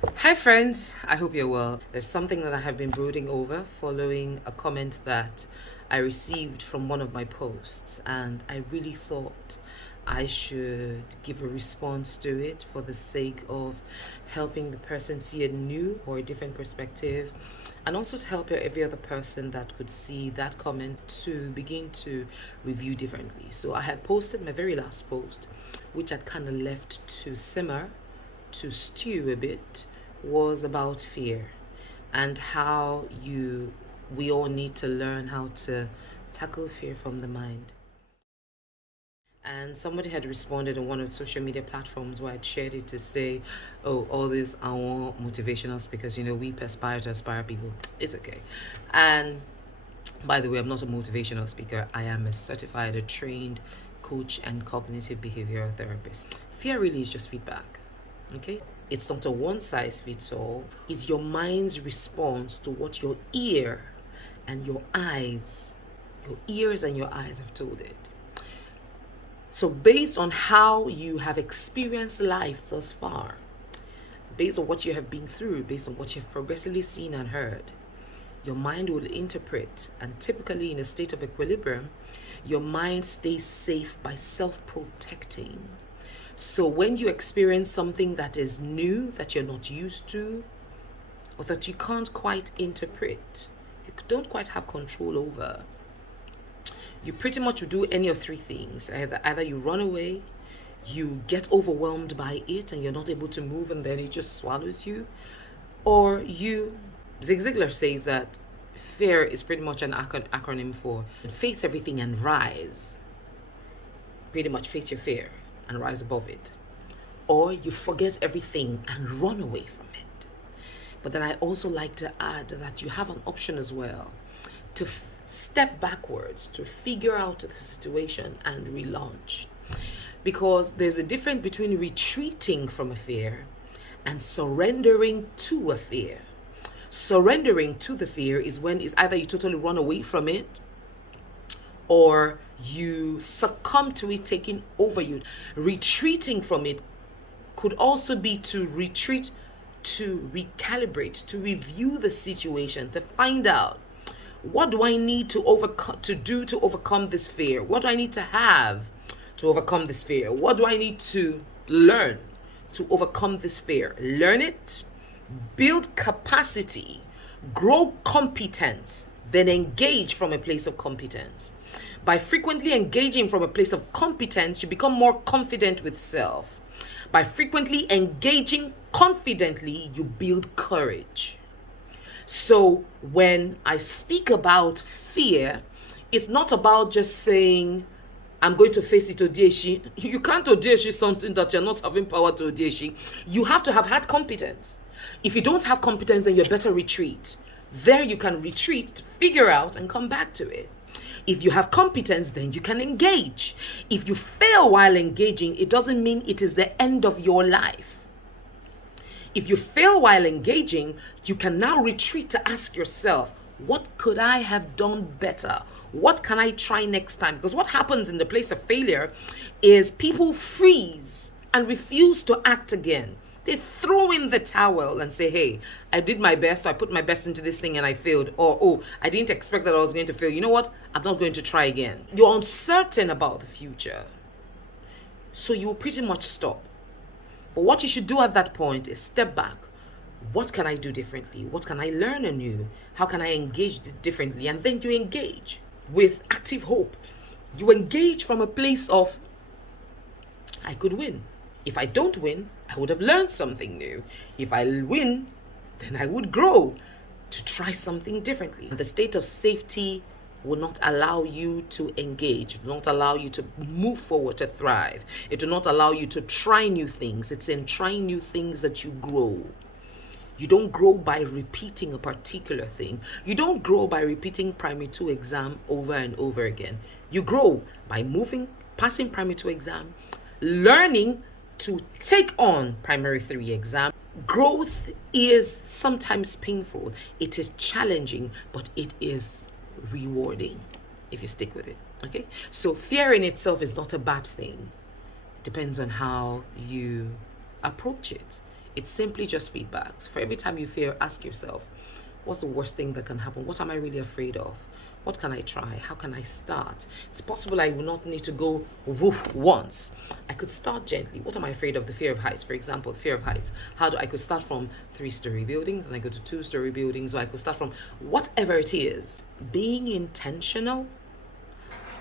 Hi friends, I hope you're well. There's something that I have been brooding over following a comment that I received from one of my posts, and I really thought I should give a response to it for the sake of helping the person see a new or a different perspective, and also to help every other person that could see that comment to begin to review differently. So I had posted my very last post, which I'd kind of left to simmer, to stew a bit, was about fear and how we all need to learn how to tackle fear from the mind. And somebody had responded on one of the social media platforms where I'd shared it to say, oh, all these I want motivational speakers, we aspire to aspire people. It's okay. And by the way, I'm not a motivational speaker. I am a certified, a trained coach and cognitive behavioral therapist. Fear really is just feedback. Okay? It's not a one size fits all. It's your mind's response to what your and your your ears and your eyes have told it. So, based on how you have experienced life thus far, based on what you have been through, based on what you've progressively seen and heard, your mind will interpret, and typically in a state of equilibrium, your mind stays safe by self protecting. So when you experience something that is new, that you're not used to, or that you can't quite interpret, you don't quite have control over, you pretty much will do any of three things. Either you run away, you get overwhelmed by it and you're not able to move and then it just swallows you, or Zig Ziglar says that fear is pretty much an acronym for face everything and rise. Pretty much face your fear and rise above it. Or you forget everything and run away from it. But then I also like to add that you have an option as well to step backwards, to figure out the situation and relaunch. Because there's a difference between retreating from a fear and surrendering to a fear. Surrendering to the fear is when it's either you totally run away from it or you succumb to it taking over you. Retreating from it could also be to retreat, to recalibrate, to review the situation, to find out what do I need to overcome this fear? What do I need to have to overcome this fear? What do I need to learn to overcome this fear? Learn it, build capacity, grow competence, then engage from a place of competence. By frequently engaging from a place of competence, you become more confident with self. By frequently engaging confidently, you build courage. So when I speak about fear, it's not about just saying, I'm going to face it Odieshi. You can't Odieshi something that you're not having power to Odieshi. You have to have had competence. If you don't have competence, then you better retreat. There you can retreat, figure out, and come back to it. If you have competence, then you can engage. If you fail while engaging, it doesn't mean it is the end of your life. If you fail while engaging, you can now retreat to ask yourself, what could I have done better? What can I try next time? Because what happens in the place of failure is people freeze and refuse to act again. They throw in the towel and say, hey, I did my best. So I put my best into this thing and I failed. Or, oh, I didn't expect that I was going to fail. You know what? I'm not going to try again. You're uncertain about the future. So you will pretty much stop. But what you should do at that point is step back. What can I do differently? What can I learn anew? How can I engage differently? And then you engage with active hope. You engage from a place of, I could win. If I don't win, I would have learned something new. If I win, then I would grow to try something differently. The state of safety will not allow you to engage, it will not allow you to move forward, to thrive. It will not allow you to try new things. It's in trying new things that you grow. You don't grow by repeating a particular thing. You don't grow by repeating primary 2 exam over and over again. You grow by passing primary 2 exam, learning to take on primary 3 exam. Growth is sometimes painful. It is challenging, but it is rewarding if you stick with it. Okay, so fear in itself is not a bad thing. It depends on how you approach it. It's simply just feedbacks. For every time you fear, ask yourself, what's the worst thing that can happen? What am I really afraid of? What can I try? How can I start? It's possible I will not need to go woof once. I could start gently. What am I afraid of? The fear of heights, for example, the fear of heights. I could start from 3-story buildings and I go to 2-story buildings, or I could start from whatever it is. Being intentional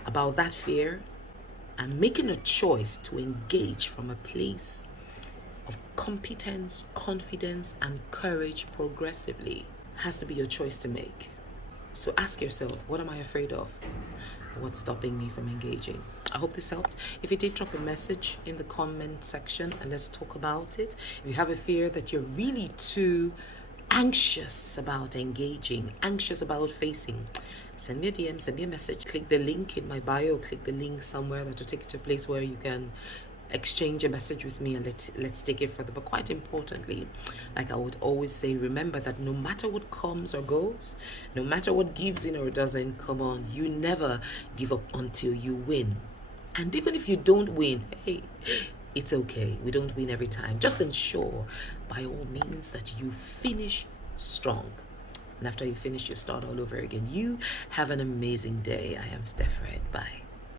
about that fear and making a choice to engage from a place of competence, confidence, and courage progressively has to be your choice to make. So ask yourself, what am I afraid of? What's stopping me from engaging? I hope this helped. If you did, drop a message in the comment section and let's talk about it. If you have a fear that you're really too anxious about engaging, anxious about facing, send me a DM, send me a message. Click the link in my bio, click the link somewhere that will take you to a place where you can exchange a message with me and let's take it further. But quite importantly, like I would always say, remember that no matter what comes or goes, no matter what gives in or doesn't come on, you never give up until you win. And even if you don't win, hey, it's okay. We don't win every time. Just ensure by all means that you finish strong. And after you finish, you start all over again. You have an amazing day. I am Steph Red. Bye.